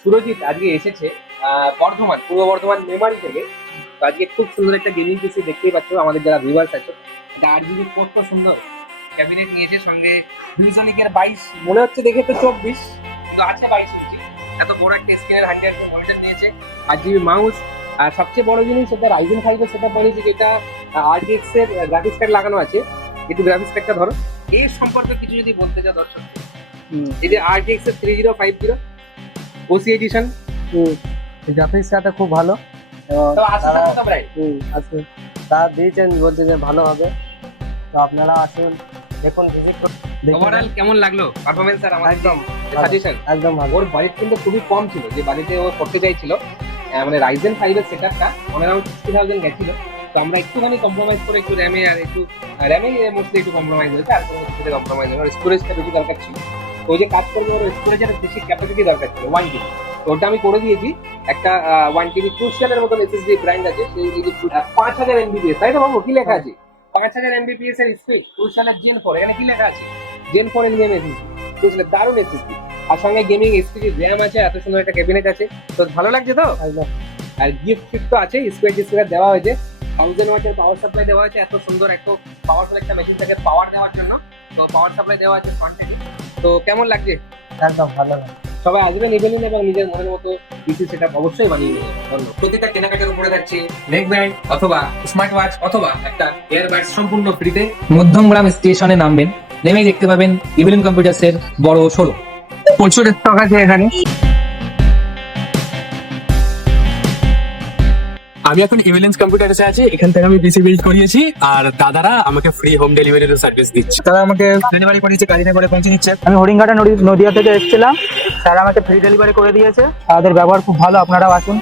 সুরজিৎ আজকে এসেছে বর্ধমান পূর্ব বর্ধমান মেমারি থেকে। তো আজকে খুব সুন্দর একটা গেমিং পিসি দেখতেই পাচ্ছ আমাদের যারা ভিউয়ার্স আছে। এটা আট জিবি কত সুন্দর। ক্যাবিনেট নিয়েছে সঙ্গে ভিউজনিকের বাইশ মনে হচ্ছে দেখে তো চব্বিশ কিন্তু আছে বাইশ এত বড় একটা স্ক্রিনের হান্ড্রেড মনিটর নিয়েছে আট জিবি মাউস। আর সবচেয়ে বড় জিনিস সেটা রাইজেন ফাইভের সেটা বানিয়েছে যেটা আরটিএক্স এর গ্রাফিক্স কার্ড লাগানো আছে। একটু গ্রাফিক্স কার্ডটা ধরো। এর সম্পর্কে কিছু যদি বলতে চাও দর্শক। এই যে আরটিএক্স এর three zero five zero OC edition graphics কার্ডটা খুব ভালো। তারা তারা দিয়েছেন বলছে যে ভালো হবে। তো আপনারা আসুন দেখুন ভিজিট ওভারঅল কেমন লাগল পারফরমেন্স আর আমাদের একদম সাজেশন একদম ভালো। ওর বাজেট কিন্তু খুবই কম ছিল যে বাজেটে ও করতে চাইছিল। মানে রাইজেন ফাইভের সেটআপটা অন অ্যারাউন্ড সিক্সটি থাউজেন্ড গেছিল। তো আমরা একটুখানি কম্প্রোমাইজ করে একটু র্যামে আর একটু র্যামে মোস্টলি একটু কম্প্রোমাইজ হয়েছে আর কোনো কম্প্রোমাইজ হয়নি। স্টোরেজটা বেশি দরকার ছিল। ওই যে কাজ করবে ওর স্টোরেজের বেশি ক্যাপাসিটি দরকার ছিল ওয়ান জিবি ওটা আমি করে দিয়েছি একটা ওয়ান টিবি ক্রুশিয়ালের মতন এসএসডি ব্র্যান্ড আছে সেই পাঁচ হাজার এমবিপিএস তাই তো বাবু? কি লেখা আছে? পাঁচ হাজার এমবিপিএস এর স্পিড ক্রুশিয়ালের জেন ফোর এখানে কি লেখা আছে? জেন ফোর এনবিএম এসএসডি বুঝলে দারুণ এসএসডি আর সঙ্গে গেমিং এসপিডি র্যাম আছে এত সুন্দর একটা ক্যাবিনেট আছে তো ভালো লাগছে তো? আর গিফট ফিফট তো আছে স্কোয়ার ডিসপ্লে দেওয়া হয়েছে থাউজেন্ড ওয়াটের পাওয়ার সাপ্লাই দেওয়া হয়েছে এত সুন্দর এত পাওয়ারফুল একটা মেশিন থেকে পাওয়ার দেওয়ার জন্য। তো পাওয়ার সাপ্লাই দেওয়া আছে ফ্রন্ট থেকে। তো কেমন লাগছে? একদম ভালো লাগে সবাই আসবেন ইভেনিং নিন এবং নিজের মনের মতো কিছু সেটা অবশ্যই বানিয়ে নেবেন। ধন্যবাদ। প্রতিটা কেনাকাটার উপরে থাকছে নেক ব্যান্ড অথবা স্মার্ট ওয়াচ অথবা একটা এয়ারব্যাগ সম্পূর্ণ ফ্রিতে। মধ্যমগ্রাম স্টেশনে নামবেন নেমেই দেখতে পাবেন ইভেলিন কম্পিউটার্সের বড় শোরুম প্রচুর স্টক আছে এখানে। আমি এখন ইভিলেন্স কম্পিউটার্সে আছি এখান থেকে আমি পিসি বিল্ড করিয়েছি আর দাদারা আমাকে ফ্রি হোম ডেলিভারির সার্ভিস দিচ্ছে। তারা আমাকে ডেলিভারি করিয়েছে গাড়িতে করে পৌঁছে দিচ্ছে। আমি হরিঙ্গাটা নদী- নদিয়া থেকে এসেছিলাম তারা আমাকে ফ্রি ডেলিভারি করে দিয়েছে। তাদের ব্যবহার খুব ভালো আপনারাও আসুন।